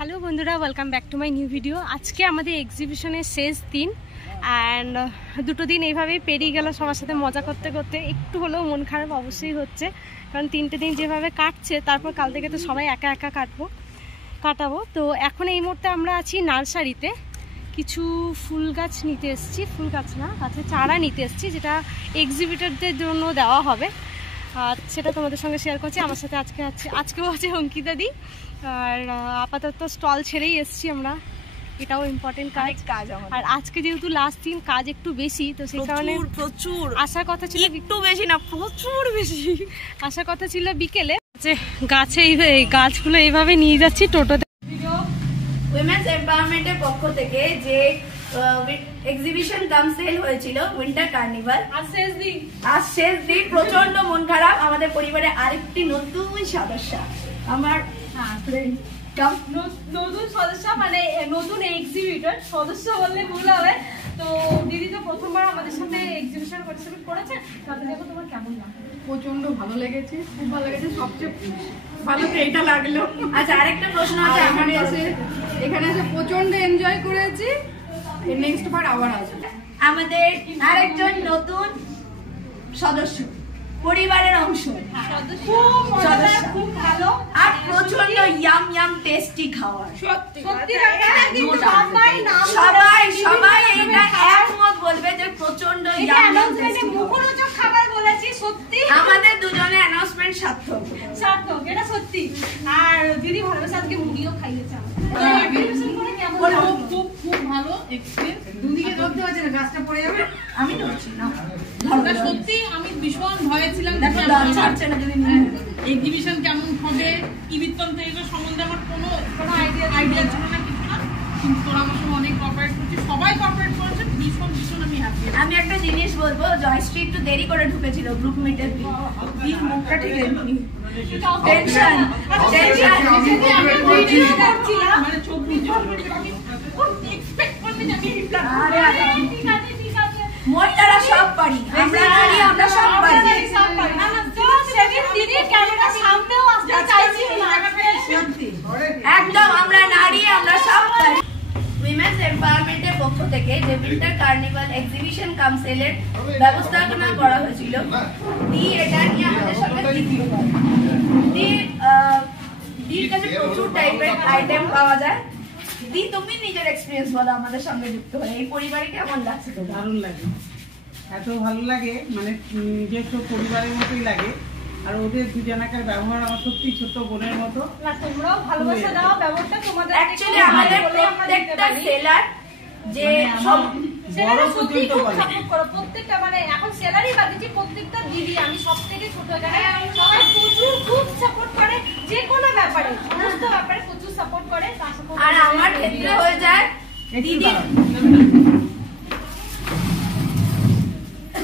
Hello বন্ধুরা, welcome back to my new video. আজকে আমাদের এক্সিবিশনের শেষ দিন অ্যান্ড দুটো দিন এইভাবেই পেরিয়ে গেল সবার সাথে মজা করতে করতে। একটু হলেও মন খারাপ অবশ্যই হচ্ছে, কারণ 3টে দিন যেভাবে কাটছে, তারপর কাল থেকে তো সবাই একা একা কাটাবো। তো এখন এই মুহূর্তে আমরা আছি নার্সারিতে, কিছু ফুল গাছ নিতে এসেছি, ফুল গাছ না, গাছের চারা নিতে এসেছি, যেটা এক্সিবিটরদের জন্য দেওয়া হবে। আর সেটা তোমাদের সঙ্গে শেয়ার করছি। আমার সাথে আজকেও আছে অঙ্কিতা দি। আর আপাতত স্টল ছেড়েই এসেছি আমরা, এটাও ইম্পর্টেন্ট কাজ। আর আজকে যেহেতু লাস্ট দিন, কাজ একটু বেশি, তো সেই কারণে প্রচুর আসার কথা ছিল, একটু বেশি না প্রচুর বেশি আসার কথা ছিল বিকেলে। যে গাছে এই গাছগুলো এইভাবে নিয়ে যাচ্ছি টোটোতে। উইমেন্স এম্পাওয়ারমেন্টের পক্ষ থেকে যে এক্সিবিশন কাম সেল হয়েছিল উইন্টার কার্নিভাল, আজ শেষ দিন। প্রচন্ড মন খারাপ। আমাদের পরিবারে আরেকটি নতুন সদস্য, আমার নতুন সদস্য, মানে নতুন এক্সিবিটর। সদস্য বললে ভুল হবে। তো দিদি তো প্রথমবার আমাদের সাথে এক্সিবিশন পার্টিসিপেট করেছে, তাতে দেখো তোমার কেমন লাগে? প্রচন্ড ভালো লেগেছে, খুব ভালো লেগেছে। সবচেয়ে ভালো তো এটা লাগলো। আচ্ছা, আরেকটা প্রশ্ন আছে। এখানে এসে প্রচন্ড এনজয় করেছি। নেক্সট বার আবার আসবো। আমাদের আরেকজন নতুন সদস্য, পরিবারের অংশ, খুব ভালো আর প্রচন্ড ইয়াম টেস্টি খাবার। সত্যি সবাই এটা একমত বলবে যে প্রচন্ড মুখরোচক খাবার বলেছি। সত্যি আমাদের দুজনের অ্যানাউন্সমেন্ট সার্থক, এটা সত্যি। আর দিদি ভালোবাসা আজকে মুড়িও খাইয়েছে। খুব ভালো এক্সপেরিয়েন্স। দুদিকে ধরতে হচ্ছে না, গাছটা পড়ে যাবে। আমি ধরছি না, সত্যি আমি ভীষণ ভয়ে ছিলাম। এক্সিবিশন কেমন হবে, কি বৃত্তান্ত, এগুলো সম্বন্ধে আমার কোনো আইডিয়া ছিল না, কিছু না। কিন্তু তোরা আমার সঙ্গে অনেক কোঅপারেট করছি, সবাই কোঅপারেট করেছে। ভীষণ আমি হ্যাপি। আমি একটা জিনিস বলবো, জয়শ্রী একটু দেরি করে ঢুকেছিল গ্রুপ মিটের দিন। মুখটা ঠিক এমনি টেনশন মানে চোখ এক্সপেক্ট করতে যাবি। মোটটারা সব পারি, আমরা নারী, আমরা সব পারি। একদম আমরা নারী, আমরা সব পারি। উইমেন্স এম্পাওয়ারমেন্টের পক্ষ থেকে যে উইন্টার কার্নিভাল এক্সিবিশন কাউন্সিলের ব্যবস্থাপনা করা হয়েছিল, এটা নিয়ে আমাদের সঙ্গে দিদির কাছে প্রচুর টাইপের আইটেম পাওয়া যায়। দি, তুমি নিজের এক্সপিরিয়েন্স বলো আমাদের সঙ্গে যুক্ত হয়ে। এই পরিবারে কেমন লাগছে? তো দারুণ লাগে, এত ভালো লাগে, মানে নিজস্ব পরিবারের মতোই লাগে। আর ওদের দুজনাকার ব্যবহার আমার সত্যি ছোট বোনের মতো। তোমরাও ভালোবাসা দাও, ব্যবহারটা তোমাদের। অ্যাকচুয়ালি আমাদের প্রত্যেকটা সেলার যে সব বড় পর্যন্ত বলে, প্রত্যেকটা, মানে এখন সেলারই বাদিয়েছি, প্রত্যেকটা দিদি, আমি সব থেকে ছোট জায়গায়, সবাই প্রচুর খুব সাপোর্ট করে, যে কোনো ব্যাপারে, সমস্ত ব্যাপারে প্রচুর সাপোর্ট করে। আর আমার ক্ষেত্রে হয়ে যায় দিদি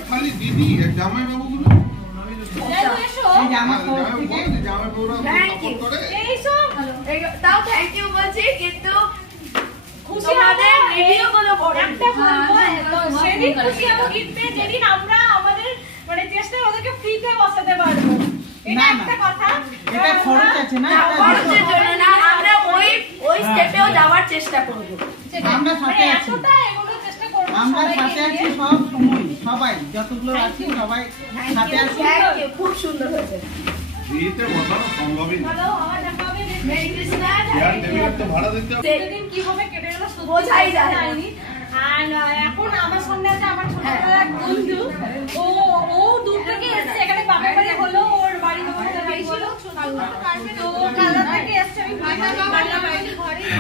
খালি দিদি জামাই বাবুগুলো তাও থ্যাংক ইউ বলছি, কিন্তু তোমাদের রিভিউ গুলো বড় একটা সেদিন খুশি হবো গিফট পেয়ে, যেদিন আমরা আমাদের মানে চেষ্টা ওদেরকে ফ্রিতে বসাতে পারবো। এটা একটা কথা, এটা খরচ আছে না, খরচের জন্য না, আমরা ওই স্টেপেও যাওয়ার চেষ্টা করব। আমরা সাথে আছি, আমরা সাথে আছি সব সময়, সবাই যতগুলো আছি সবাই সাথে আছি। খুব সুন্দর হয়েছে। দিতে বসানো সম্ভবই না। ভালো আমার দেখা হবে। Merry Christmas. ইয়ার টেবিল তো ভাড়া দিতে হবে। সেদিন কিভাবে কেটে গেল বোঝাই যায় না। আর এখন আমার সামনে আছে আমার ছোটবেলার এক বন্ধু। ও দূর থেকে এসেছে, এখানে বাপের বাড়ি হলো, ওর বাড়ি হয়েছিল, তো কালনা থেকে এসেছে। আমি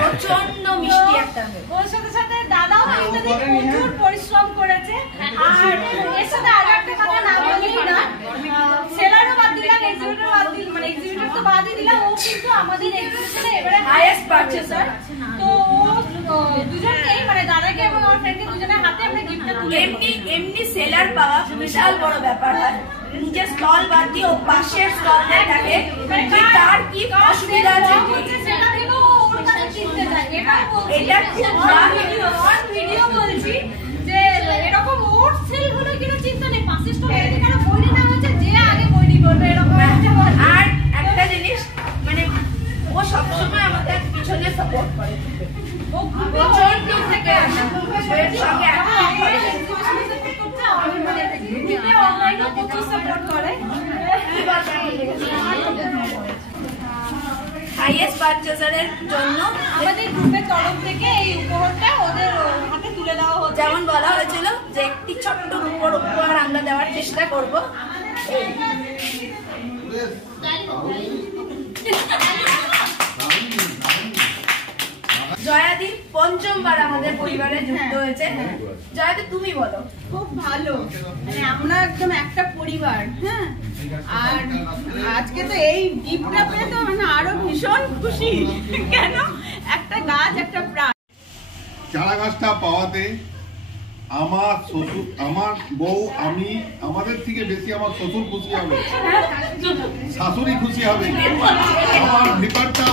প্রচন্ড মিষ্টি একটা মেয়ে। ওর সাথে সাথে দাদাও ইত্যাদি প্রচুর পরিশ্রম করেছে। আর এর সাথে আরো একটা কথা না বললেই না, সেলারও বাদ দিলাম, এক্সিবিটর বাদ দিলাম, মানে এক্সিবিটর তো বাদই দিলাম, ও কিন্তু আমাদের এক্সিবিশনে এবারে হাইয়েস্ট পারচেজার। তো দুজনকেই, মানে দাদাকে এবং আমার ফ্রেন্ডকে, দুজনের হাতে আমরা গিফটটা তুলে এমনি সেলার পাওয়া বিশাল বড় ব্যাপার হয়। নিজের স্টল বাদ দিয়ে ও পাশের স্টলটায় থাকে, তার কি অসুবিধা আছে সেটা দিলেও ওর কাছে কিনতে যায়। এটা ভিডিও বলছি যে এরকম ওর সেল হলো কিনা চিন্তা নেই, পাশের স্টল থেকে কারো বই না হচ্ছে, যে আগে বই করবে এরকম। আর একটা জিনিস, মানে ও সবসময় আমাদের পিছনে সাপোর্ট করে, প্রচন্ড থেকে গ্রুপের সঙ্গে হাইয়েস্ট পারচেজারের জন্য আমাদের গ্রুপের তরফ থেকে এই উপহারটা ওদের হাতে তুলে দেওয়া হচ্ছে। যেমন বলা হয়েছিল যে একটি ছোট্ট উপহার আমরা দেওয়ার চেষ্টা করব। জয়াদি পঞ্চমবার আমাদের পরিবারে যুক্ত হয়েছে। জয়াদি তুমি বলো। খুব ভালো, মানে আমরা একদম একটা পরিবার। হ্যাঁ, আর আজকে তো এই গিফটটা পেয়ে তো মানে আরো ভীষণ খুশি। কেন, একটা গাছ একটা প্রাণ। চারা গাছটা পাওয়াতে আমার শ্বশুর, আমার বউ, আমি, আমাদের থেকে বেশি আমার শ্বশুর খুশি হবে, শাশুড়ি খুশি হবে। আমার ভিতরটা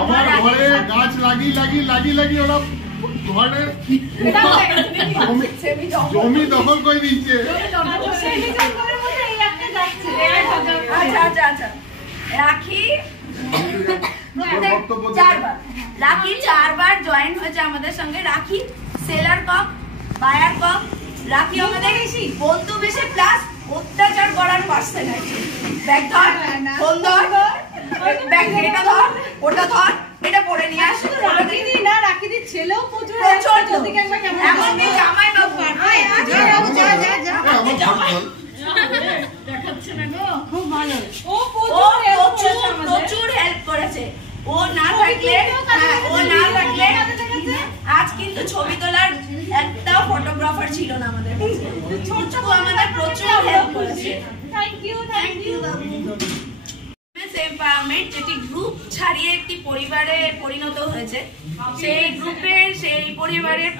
আমার ঘরে গাছ লাগিয়ে ওরা ঘরের জমি দখল করে দিচ্ছে। রাখি 4বার জয়েন হয়েছে আমাদের সঙ্গে। রাখি সেলার কম, বায়ার কম। রাখি আমাদের বন্ধু বেশি প্লাস অত্যাচার করার পার্সেন আছে। ব্যাগ ধর, ফোন ধর, ব্যাগ এটা ধর, ওটা ধর, এটা পরে নিয়ে আস। রাখিদি না, রাখিদি ছেলেও প্রচুর। এমনকি জামাই বাবু খুব ভালো, ও প্রচুর হেল্প করেছে। ও না থাকলে আজ কিন্তু ছবি তোলার একটা ফটোগ্রাফার ছিল না আমাদের কাছে। ছোট্ট আমাদের প্রচুর হেল্প করেছে। Thank you, thank you. Empowerment যেটি গ্রুপ ছাড়িয়ে একটি পরিবারে পরিণত হয়েছে, সেই গ্রুপের সেই পরিবারের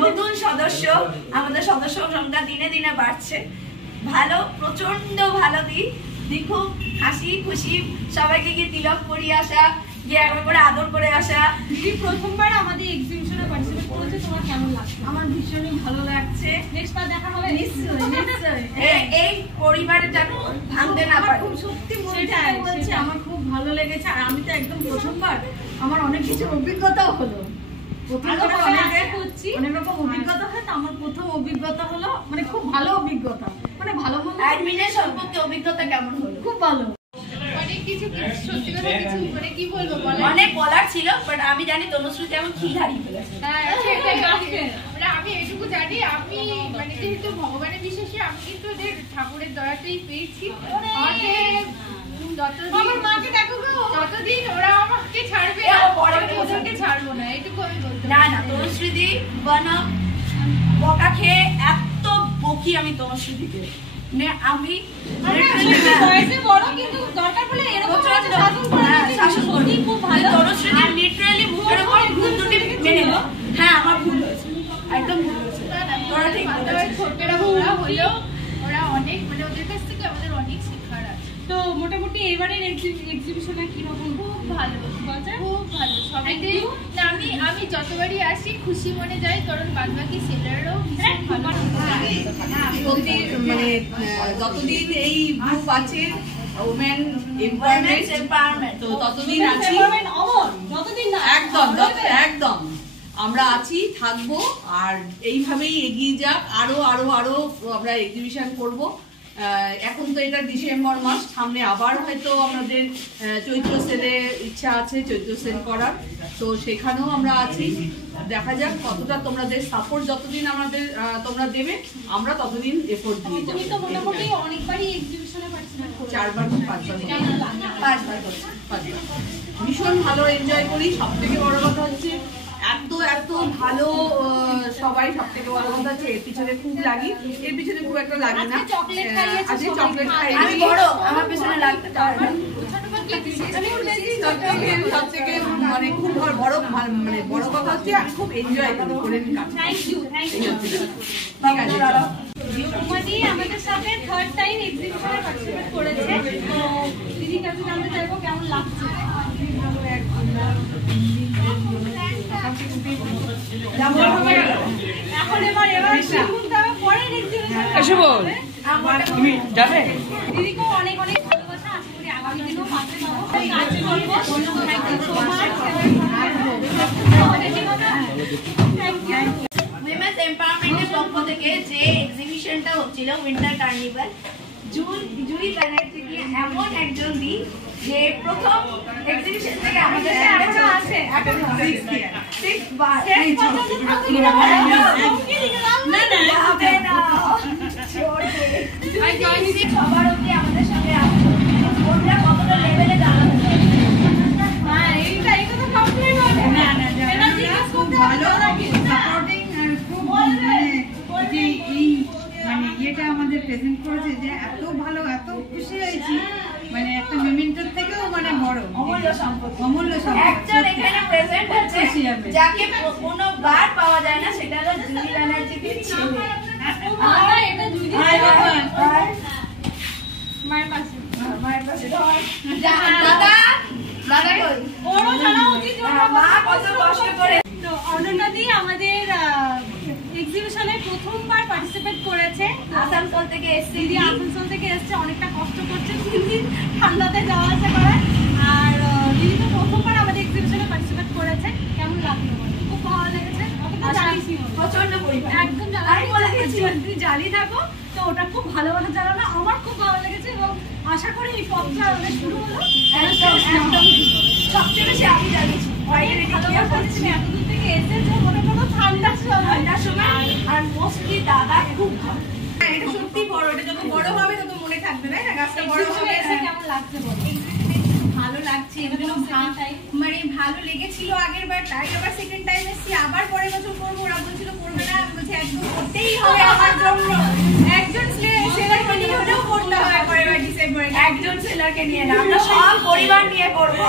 নতুন সদস্য, আমাদের সদস্য সংখ্যা দিনে দিনে বাড়ছে। ভালো, প্রচন্ড ভালো খুব হাসি খুশি, সবাইকে গিয়ে তিলক করিয়ে আসা, গিয়ে একবার করে আদর করে আসা। দিদি প্রথমবার আমাদের এক্সিবিশনে পার্টিসিপেট করেছে, তোমার কেমন লাগছে? আমার ভীষণই ভালো লাগছে। নেক্সট বার দেখা হবে নিশ্চয়ই। এই পরিবারে যেন ভাঙতে না পারে। সত্যি বলছি, আমার খুব ভালো লেগেছে। আর আমি তো একদম প্রথমবার, আমার অনেক কিছুর অভিজ্ঞতাও হলো। অনেক রকম অভিজ্ঞতা হয়, তো আমার প্রথম অভিজ্ঞতা হলো মানে খুব ভালো অভিজ্ঞতা, মানে ভালো অ্যাডমিনের সম্পর্কে অভিজ্ঞতা কেমন হলো? খুব ভালো। অনেক বলার ছিল, বাট আমি জানি তনুশ্রীতে এমন কি হারিয়ে ফেলেছে। আমি এটুকু জানি, আমি মানে যেহেতু ভগবানের বিশ্বাসী, আমি কিন্তু ওদের ঠাকুরের দয়াতেই পেয়েছি। যতদিন ওরা আমাকে ছাড়বে, ওদেরকে ছাড়বো না, এটুকু আমি বলতে। না তনুশ্রীদি বকা খেয়ে এত বকি আমি তনুশ্রীদিকে। আমি বড় কিন্তু দরকার পড়লে এরকম শাসন করি। খুব ভালো। তনুশ্রীদি লিটারালি মুখের উপর ভুল দুটি মেনে নাও। হ্যাঁ, আমার ভুল হয়েছে, একদম ভুল হয়েছে। তোরা ঠিক ছোটরা ওরা হলেও ওরা অনেক, মানে ওদের কাছ থেকে আমাদের অনেক শেখার আছে। তো মোটামুটি এবারের এক্সিবিশনে কিরকম? খুব ভালো, খুব ভালো। সবাইকে আমি যতবারই আসি খুশি মনে যাই, কারণ বাদবাকি সেলারও মানে যতদিন এই গ্রুপ আছে ওমেন এম্পাওয়ারমেন্ট, তো ততদিন আছি, একদম আমরা আছি, থাকবো। আর এইভাবেই এগিয়ে যাক, আরো আরো আরো আমরা এক্সিবিশন করব। এখন তো এটা ডিসেম্বর মাস, সামনে আবার হয়তো আমাদের চৈত্র সেলে ইচ্ছা আছে চৈত্র সেল করার, তো সেখানেও আমরা আছি। দেখা যাক কতটা তোমাদের সাপোর্ট যতদিন আমাদের তোমরা দেবে, আমরা ততদিন এফোর্ট দিয়ে যাব। তুমি তো মোটামুটি অনেকবারই এক্সিবিশনে পার্টিসিপেট করেছো। 4বার 5বার ভীষণ ভালো এনজয় করি। সবথেকে বড় কথা হচ্ছে এত ভালো সবাই, সবথেকে বড় কথা হচ্ছে এর পিছনে খুব লাগি, এর পিছনে খুব একটা লাগে না। চকলেট খাইয়েছি, চকলেট খাই, আমি বড়, আমার পিছনে লাগতে পারে না। সবথেকে মানে খুব বড়, মানে বড় কথা হচ্ছে আমি খুব এনজয় করি। Thank you. ঠিক আছে, রুমাদি আমাদের সাথে থার্ড টাইম এক্সিবিশনে পার্টিসিপেট করেছে। তো দিদির কাছে জানতে চাইবো কেমন লাগছে। এখন এবার পরের এক্সিবিশন এসে বল তুমি যাবে দিদিকে অনেক অনেক ভালোবাসা আশা করি আগামী দিনেও পাশে পাবো কাছে করবো thank you so much women's এম্পাওয়ারমেন্টের পক্ষ থেকে যে এক্সিবিশনটা হচ্ছিল উইন্টার কার্নিভাল জুই ব্যানার্জিকে এমন একজন দিই যে প্রথম এক্সিবিশন থেকে আমাদের এখনো আছে সবার অব্দি আমাদের সঙ্গে আছে ওটা কতটা লেভেলে দাঁড়ানো ইয়েটা আমাদের প্রেজেন্ট করেছে যে এত ভালো এত খুশি হয়েছি মানে একটা মেমেন্টোর থেকেও মানে বড় অমূল্য সম্পদ একজন এখানে প্রেজেন্ট হচ্ছে যাকে কোনোবার পাওয়া যায় না সেটা হলো জুলি ব্যানার্জির ছেলে মায়ের পাশে দাদা কই ওরও জানা উচিত মা কত কষ্ট করে অনন্যা দি আমাদের এক্সিবিশনে প্রথমবার পার্টিসিপেট করেছে আসানসোল থেকে এসেছি দিদি আসানসোল থেকে এসেছে অনেকটা কষ্ট করছে 3 দিন ঠান্ডাতে যাওয়া আসা করে আর দিদি তো প্রথমবার আমাদের এক্সিবিশনে পার্টিসিপেট করেছে কেমন লাগলো খুব ভালো লেগেছে প্রচন্ড পরিমাণ একদম যদি জালি থাকো তো ওটা খুব ভালোভাবে জানানো আমার খুব ভালো লেগেছে এবং আশা করি এই পথটা আমাদের শুরু হলো একদম সবচেয়ে বেশি আমি জানিয়েছি এতদূর থেকে এসেছে মনে করো ঠান্ডার সময় আর মোস্টলি দাদা খুব ভালো এটা সত্যি বড়, এটা যত বড় হবে তত মনে থাকবে তাই না? গাছটা বড় হবে। এসে কেমন লাগছে বলো ভালো লাগছে, এগুলো মানে ভালো লেগেছিল আগের বার, তাই আবার সেকেন্ড টাইম এসেছি, আবার পরের বছর করবো। ওরা বলছিল করবে না, আমি বলছি একদম করতেই হবে আমার জন্য। একজন সেলারকে নিয়ে হলেও করতে হবে পরের বার ডিসেম্বরে। একজন সেলারকে নিয়ে না, আমরা সব পরিবার নিয়ে করবো।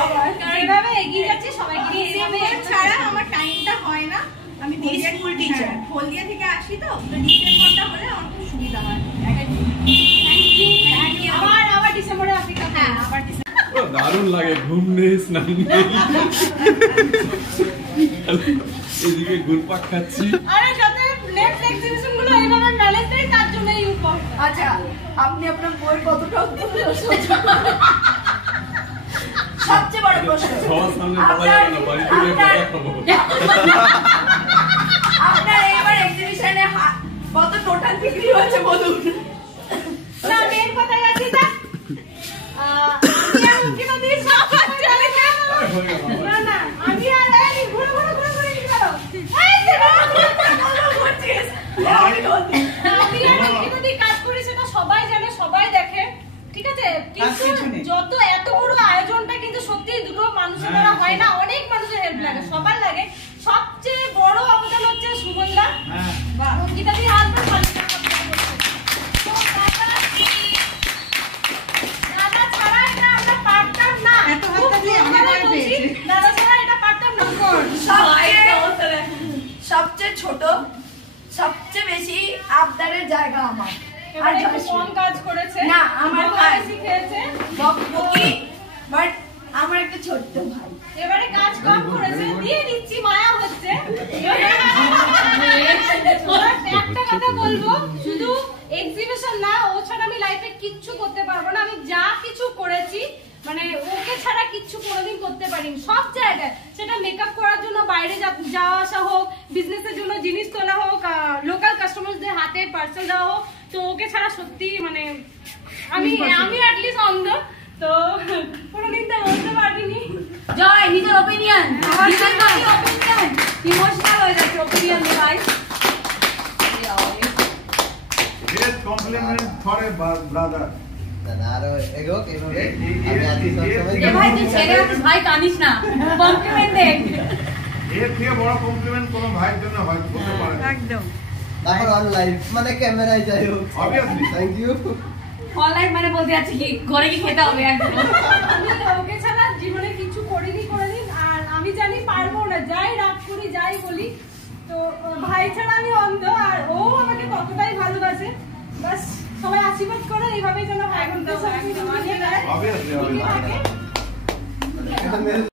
এইভাবে এগিয়ে যাচ্ছে সবাইকে নিয়ে ডিসেম্বর ছাড়া আমার টাইমটা হয় না, আমি স্কুল টিচার হলদিয়া থেকে আসি, তো ডিসেম্বরটা হলে আমার খুব সুবিধা হয়। আবার ডিসেম্বরে আফ্রিকা হ্যাঁ, আবার দারুণ লাগে, ঘুম নেই, স্নান নেই, এদিকে ঘুরপাক খাচ্ছি। আরে যাতে নেক্সট এক্সিবিশন গুলো এইভাবে ম্যানেজ দেয় তার জন্য এই উপায়। আচ্ছা, আপনি আপনার বই কতটা সবচেয়ে বড় প্রশ্ন সবার সামনে বলা যাবে না, বাড়িতে গিয়ে কথা খাবো। আপনার এইবার এক্সিবিশনে কত টোটাল বিক্রি হয়েছে বলুন? না মেন কথাই আছে যা আমি আর উঠি না দিই সব চলে গেল। না না আমি আর এই ঘুরে কি করো এই যে করছিস আমি আর উঠি না কাজ করি, সেটা সবাই জানে, সবাই দেখে, ঠিক আছে? কিন্তু যত এত বড় আয়োজনটা কিন্তু সত্যি দুটো মানুষের দ্বারা হয় না, অনেক মানুষের হেল্প লাগে, সবার লাগে। সবচেয়ে বড় অবদান হচ্ছে সুমনদা, অঙ্কিতা দি হাজবেন্ড দাদা ছাড়া এটা আমরা পারতাম না, দাদা ছাড়া এটা পারতাম না। সবচেয়ে ছোট, সবচেয়ে বেশি আবদারের জায়গা আমার। আর একটু কম কাজ করেছে না, আমার কাজ শিখেছে, বকবকি, বাট আমার একটা ছোট্ট ভাই এবারে কাজ কম করেছে, দিয়ে দিচ্ছি, মায়া হচ্ছে। একটা কথা বলবো, শুধু এক্সিবিশন না, ও ছাড়া আমি লাইফে কিচ্ছু করতে পারবো না। আমি যা কিছু করেছি মানে ওকে ছাড়া কিচ্ছু কোনোদিন করতে পারিনি, সব জায়গায়, সেটা মেকআপ করার জন্য বাইরে যাওয়া আসা হোক, বিজনেসের জন্য জিনিস তোলা হোক, লোকাল কাস্টমারদের হাতে পার্সেল দেওয়া হোক, তো ওকে ছাড়া সত্যি মানে আমি অ্যাটলিস্ট অন্ধ, তো কোনোদিন তো বলতে পারিনি। জয় নিজের ওপিনিয়ন, ইমোশনাল হয়ে যাচ্ছে ওপিনিয়ন ভাই। Great compliment for a brother. ভাই তুই ছেড়ে আছিস ভাই, কানিস না, কমপ্লিমেন্ট দেখ। এর থেকে বড় কমপ্লিমেন্ট কোনো ভাইয়ের জন্য হয়তো হতে পারে না। একদম তারপর অন লাইভ মানে ক্যামেরায় যাই হোক, Obviously. Thank you. অনলাইন মানে বলতে যাচ্ছি কি ঘরে কি খেতে হবে একদম। আমি ওকে ছাড়া জীবনে কিছু করিনি কোনোদিন, আর আমি জানি পারবো না, যাই রাগ করি যাই বলি, তো ভাই ছাড়া আমি অন্ধ, আর ও আমাকে ততটাই ভালোবাসে। বাস সবাই আশীর্বাদ করে এইভাবেই যেন ভাই বোনদের সঙ্গে Obviously, obviously. থাকে।